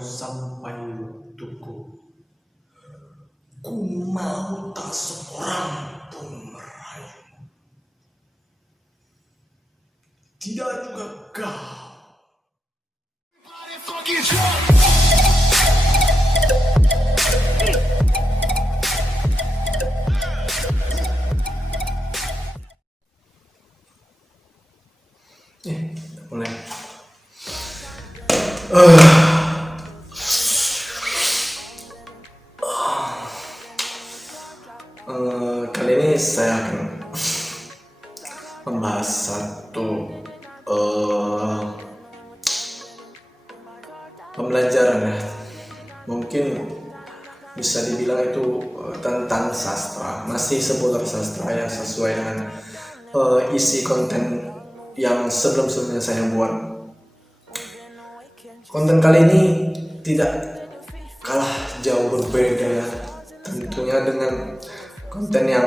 sampai waktuku, ku mau tak seorang pun merayu, tidak juga kau. Mulai. Kali ini saya akan membahas satu pembelajaran ya. Mungkin bisa dibilang itu tentang sastra, masih seputar sastra ya, sesuai dengan isi konten yang sebelum-sebelumnya saya buat. Konten kali ini tidak kalah jauh berbeda ya, tentunya dengan konten yang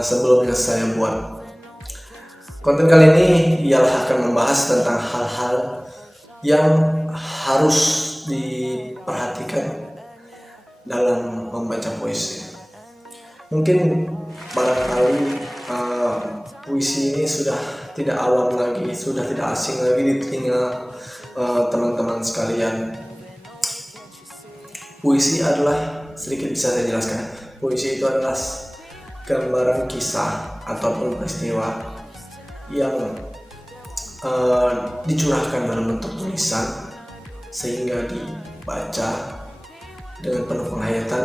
sebelumnya saya buat. Konten kali ini ialah akan membahas tentang hal-hal yang harus diperhatikan dalam membaca puisi. Mungkin barangkali puisi ini sudah tidak awam lagi, sudah tidak asing lagi di telinga teman-teman sekalian. Puisi adalah, sedikit bisa saya jelaskan, puisi itu adalah gambaran kisah ataupun peristiwa yang dicurahkan dalam bentuk tulisan sehingga dibaca dengan penuh penghayatan,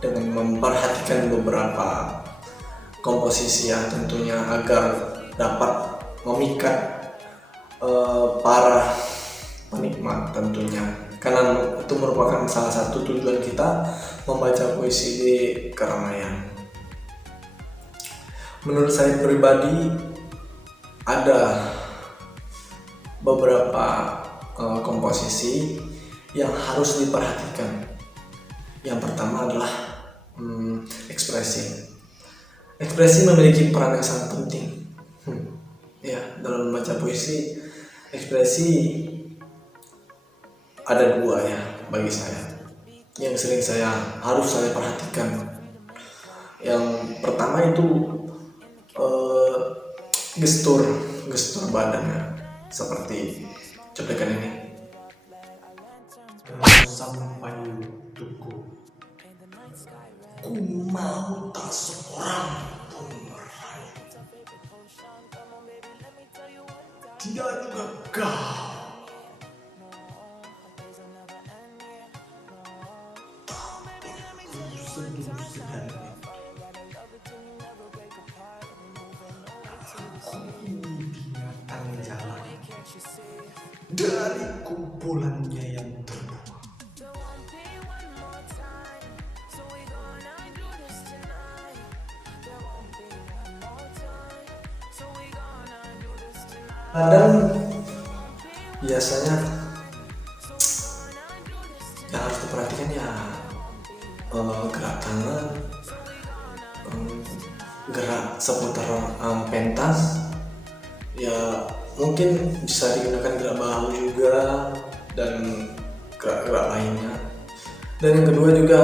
dengan memperhatikan beberapa komposisi ya tentunya, agar dapat memikat para penikmat tentunya, karena itu merupakan salah satu tujuan kita membaca puisi di keramaian. Menurut saya pribadi ada beberapa komposisi yang harus diperhatikan. Yang pertama adalah ekspresi. Ekspresi memiliki peran yang sangat penting ya dalam membaca puisi. Ekspresi ada dua ya bagi saya yang sering harus saya perhatikan. Yang pertama itu gestur badannya, seperti cuplikan ini. Sampai waktuku, ku mau tak seorang pun merayu, tidak juga kau. Seduh-seduhnya aku binatang jalan dari kumpulannya yang terbuang. Kadang biasanya yang harus diperhatikan ya gerak tangan, gerak seputar pentas ya, mungkin bisa digunakan gerak bahu juga dan gerak-gerak lainnya. Dan yang kedua juga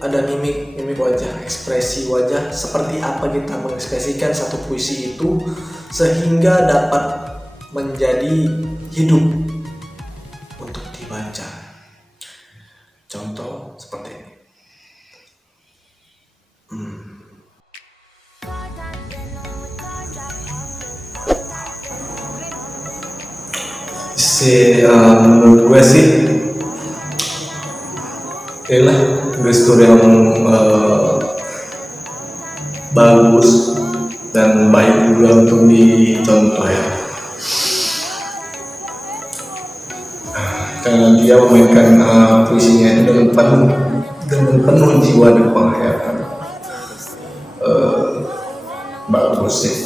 ada mimik wajah, ekspresi wajah, seperti apa kita mengekspresikan satu puisi itu sehingga dapat menjadi hidup untuk dibaca. Contoh seperti ini. Menurut gue sih inilah gestur yang bagus dan baik juga untuk dicontoh ya, karena dia memainkan puisinya itu dengan penuh jiwa dan penghayatan. Bagus sih.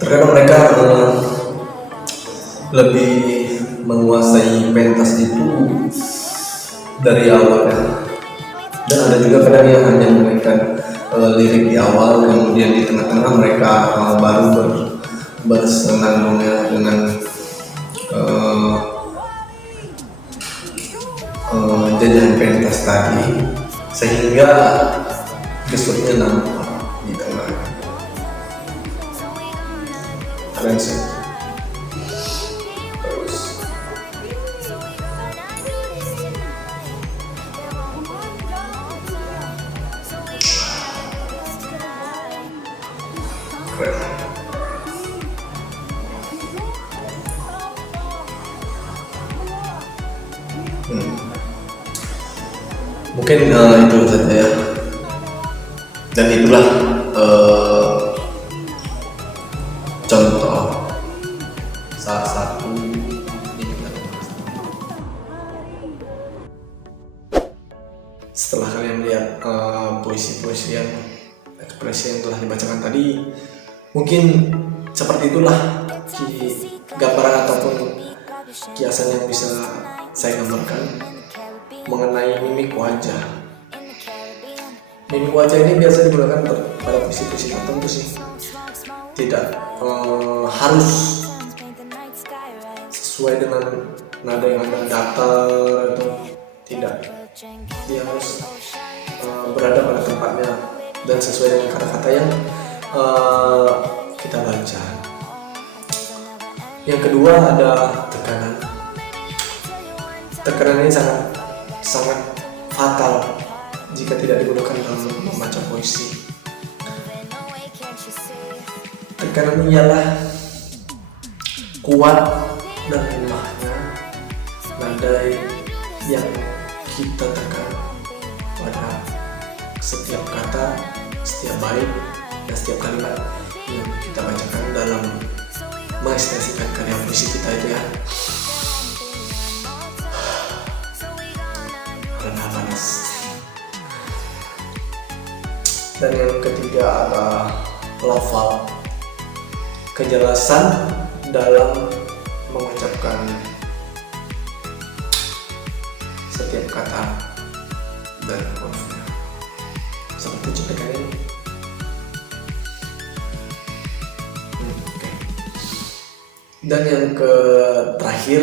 Terkadang mereka lebih menguasai pentas itu dari awal ya. Dan ada juga kadang yang hanya memainkan lirik di awal, kemudian di tengah-tengah mereka baru bersenandungnya dengan jajahan pentas tadi, sehingga gesturnya nampak di tengah. Keren sih. Terus keren. Mungkin itu saja ya. Dan itulah contoh salah satu setelah kalian lihat puisi-puisi yang ekspresi yang telah dibacakan tadi, mungkin seperti itulah gambaran ataupun kiasan yang bisa saya gambarkan mengenai mimik wajah. Mimik wajah ini biasa digunakan pada puisi-puisi tertentu sih. Tidak harus sesuai dengan nada yang ada datar atau tidak. Dia harus berada pada tempatnya dan sesuai dengan kata-kata yang kita baca. Yang kedua ada tekanan. Tekanan ini sangat fatal jika tidak digunakan dalam membaca puisi. Tekanan ialah kuat dan lemahnya nada yang kita tekan pada setiap kata, setiap bait, dan setiap kalimat yang kita bacakan dalam mengekspresikan karya puisi kita itu ya. Karena panas. Dan yang ketiga ada lafal, kejelasan dalam mengucapkan setiap kata dan hurufnya seperti cuplikan ini. Dan yang terakhir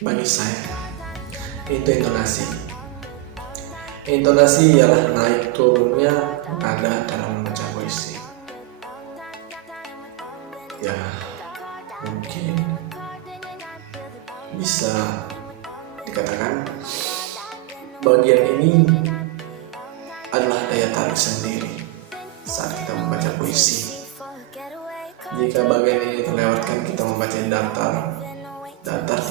bagi saya itu intonasi. Intonasi ialah naik turunnya nada dalam membaca puisi. Ya, mungkin bisa dikatakan bagian ini adalah daya tarik sendiri saat kita membaca puisi. Jika bagian ini terlewatkan, kita membaca datar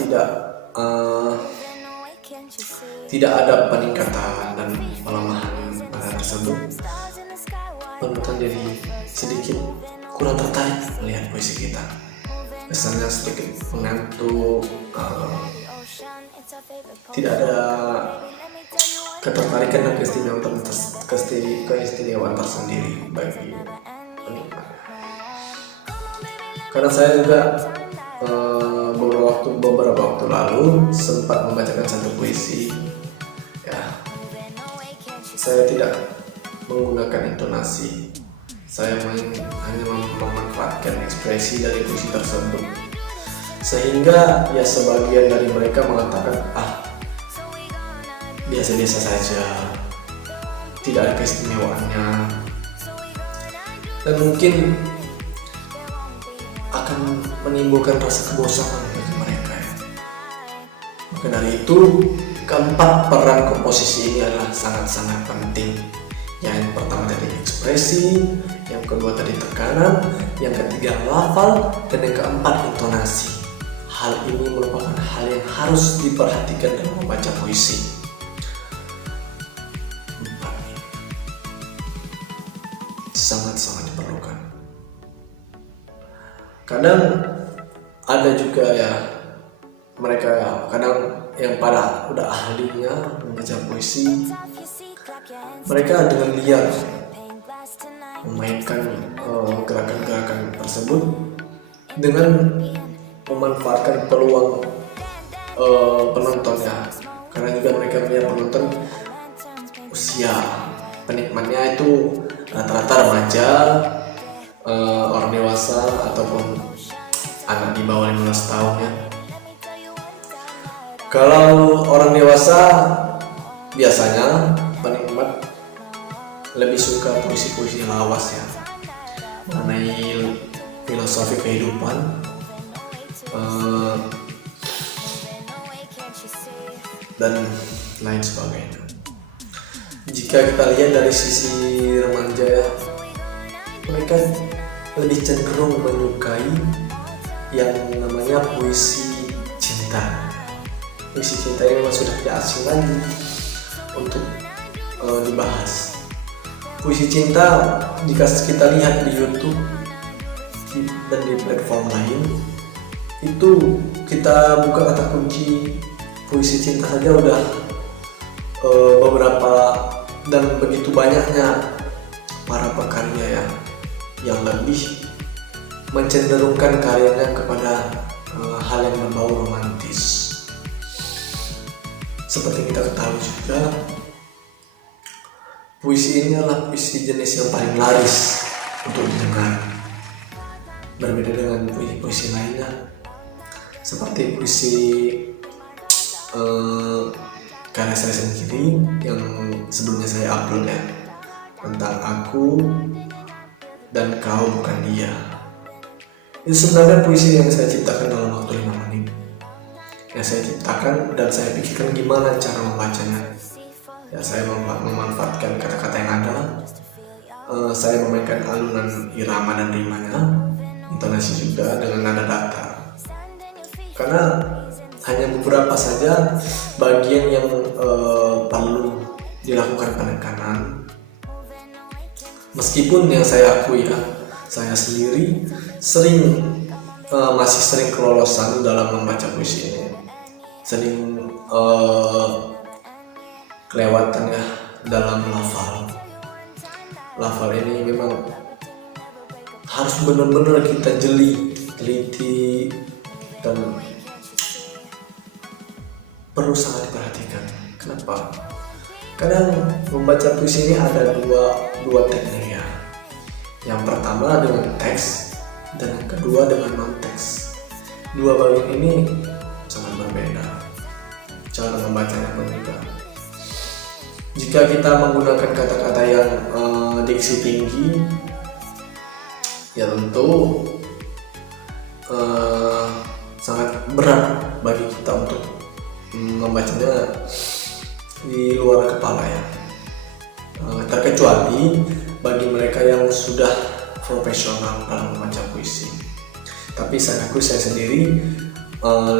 tidak ada peningkatan dan pelemahan nada tersebut, penonton jadi sedikit kurang tertarik melihat puisi kita. Kesannya sedikit mengantuk, tidak ada ketertarikan dan keistimewaan tersendiri bagi penikmat. Karena saya juga beberapa waktu lalu sempat membacakan satu puisi, ya, saya tidak menggunakan intonasi, saya hanya memanfaatkan ekspresi dari puisi tersebut, sehingga ya sebagian dari mereka mengatakan biasa-biasa saja, tidak ada keistimewaannya, dan mungkin akan menimbulkan rasa kebosanan bagi mereka ya. Maka dari itu, keempat peran komposisi ini adalah sangat-sangat penting. Yang pertama tadi ekspresi, yang kedua tadi tekanan, yang ketiga lafal, dan yang keempat intonasi. Hal ini merupakan hal yang harus diperhatikan dalam membaca puisi. Sangat-sangat diperlukan. Kadang ada juga ya mereka kadang yang udah ahlinya membaca puisi, mereka dengan liar memainkan gerakan-gerakan tersebut dengan memanfaatkan peluang penontonnya, karena juga mereka punya penonton usia penikmatnya itu rata-rata remaja, orang dewasa ataupun anak di bawah 15 tahun ya. Kalau orang dewasa biasanya penikmat lebih suka puisi-puisi lawas ya, mengenai filosofi kehidupan, dan lain sebagainya. Jika kita lihat dari sisi remaja ya, mereka lebih cenderung menyukai yang namanya puisi cinta. Puisi cinta ini memang sudah tidak asing lagi untuk dibahas. Puisi cinta jika kita lihat di YouTube dan di platform lain, itu kita buka kata kunci puisi cinta saja udah beberapa dan begitu banyaknya para pekarya ya yang lebih mencenderungkan karyanya kepada hal yang berbau romantis. Seperti kita ketahui juga, puisi ini adalah puisi jenis yang paling laris untuk didengar, berbeda dengan puisi lainnya seperti puisi karya saya sendiri yang sebelumnya saya upload ya, tentang aku dan kau bukan dia. Itu sebenarnya puisi yang saya ciptakan dalam waktu 5 menit, yang saya ciptakan dan saya pikirkan gimana cara membacanya ya. Saya memanfaatkan kata-kata yang ada, saya memainkan alunan irama dan rimanya, intonasi juga dengan nada datar, karena hanya beberapa saja bagian yang perlu dilakukan penekanan. Meskipun yang saya akui ya, saya sendiri masih sering kelolosan dalam membaca puisi ini, sering kelewatan ya dalam lafal ini memang harus benar-benar kita jeli, teliti, dan perlu sangat diperhatikan. Kenapa? Kadang membaca puisi ini ada dua teknik ya. Yang pertama dengan teks dan yang kedua dengan non teks. Dua bagian ini sangat berbeda, cara membacanya berbeda. Jika kita menggunakan kata-kata yang diksi tinggi, ya tentu sangat berat bagi kita untuk membacanya di luar kepala ya, terkecuali bagi mereka yang sudah profesional dalam membaca puisi. Tapi saya sendiri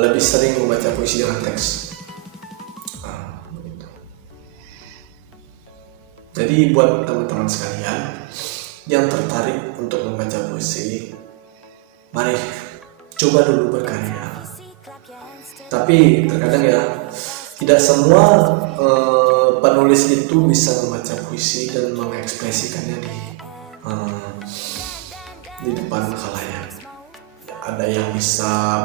lebih sering membaca puisi dengan teks. Begitu. Jadi buat teman-teman sekalian yang tertarik untuk membaca puisi, mari coba dulu berkarya. Tapi terkadang ya, tidak semua penulis itu bisa membaca puisi dan mengekspresikannya di depan khalayak. Ada yang bisa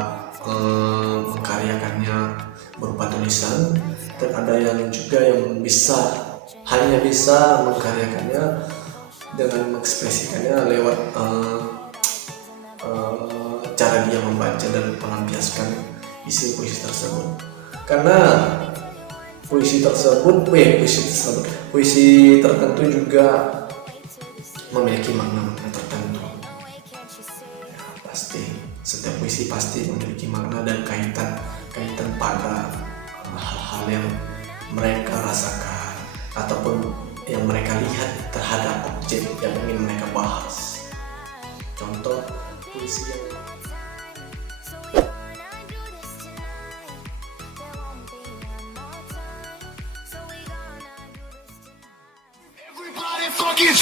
mengkaryakannya berupa tulisan, dan ada yang juga yang hanya bisa mengkaryakannya dengan mengekspresikannya lewat cara dia membaca dan melampiaskan isi puisi tersebut. Karena puisi tertentu juga memiliki makna tertentu ya, pasti setiap puisi pasti memiliki makna dan kaitan pada hal-hal yang mereka rasakan ataupun yang mereka lihat terhadap objek yang ingin mereka bahas. Contoh puisi yang Fucking